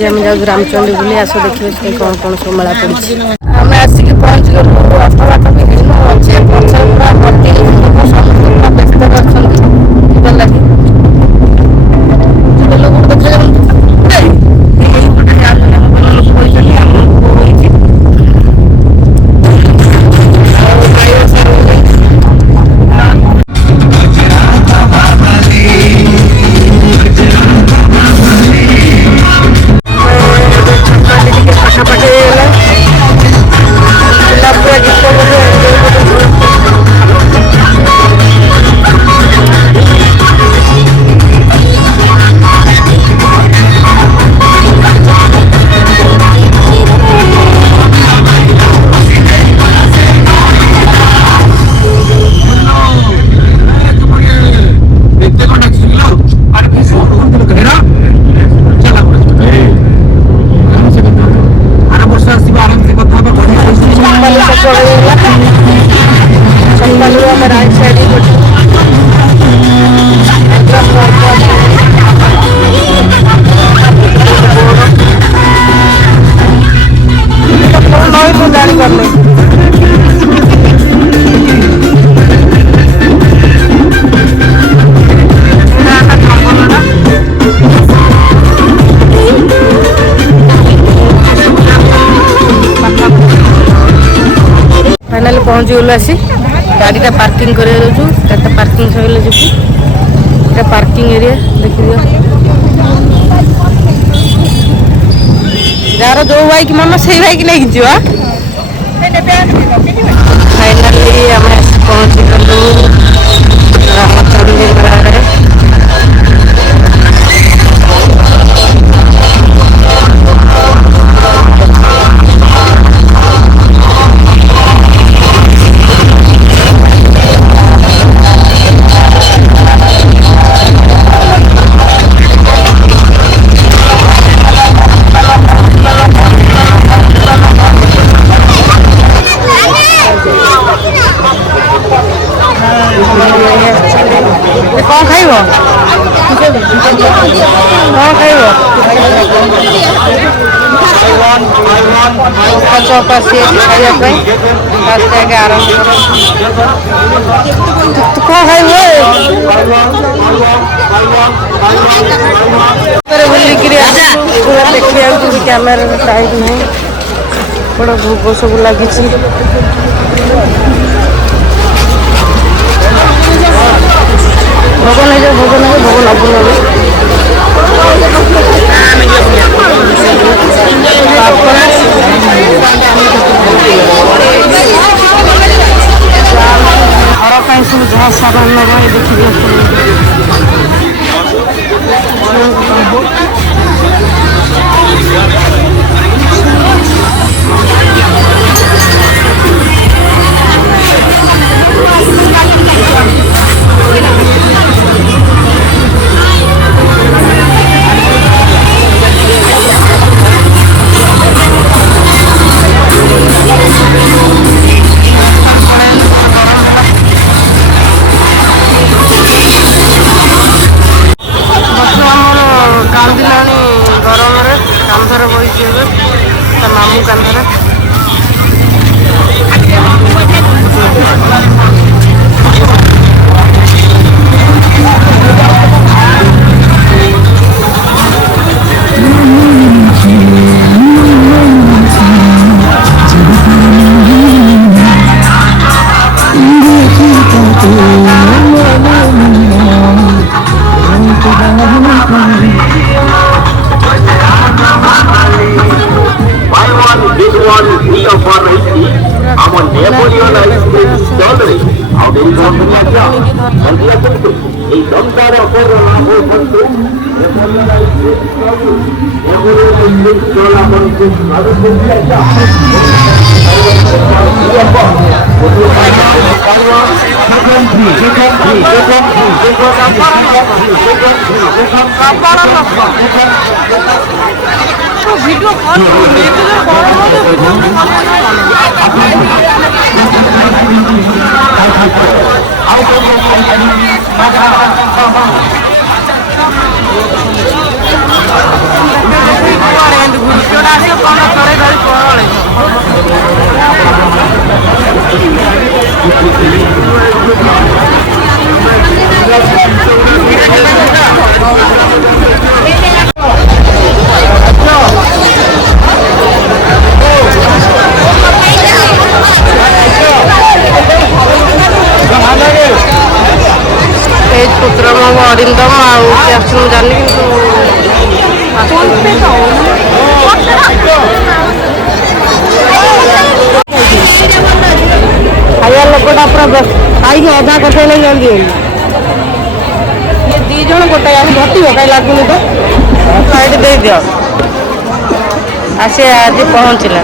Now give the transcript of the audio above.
आज आम जाऊ रामचंडी बुले आस देखिए कौन कौन सब मेला पड़ी आम आसिक पहुँच गलु अल्प बाट भी अच्छे पचर पूरा भर्ती समस्त व्यस्त कर लगे लोक फाइनाली पहुँच गलु आसी गाड़ीटा पार्किंग कर गाड़ीटा पार्किंग सर जीव पार्किंग एरिया देखिए जार जो बाइक मन से बाइक नहीं जा फाइनाली आम पहुँच गलु रामचंडी मेला कौन खाइब कौन खाइब चप आसी खाइबा फास्ट आरंभ कौन खाइब बुलिक पूरा देखिए कैमेरा टाइट नहीं बड़ा भोग सब लगी भोग नहीं जाए भोग नहीं भोग लगू घर कहीं सब जहाँ सामान लगा देखिए कांधर बही मामू कांधर वीडियो कॉल पुत्र मो अरिंदम आसुन जानी खाया लोकटा पूरा खाई अधा कटे जल्दी ये दी जन गोटे घटी कहीं लगुनि तो लाइट दे दियो आसे आज पहुँचला।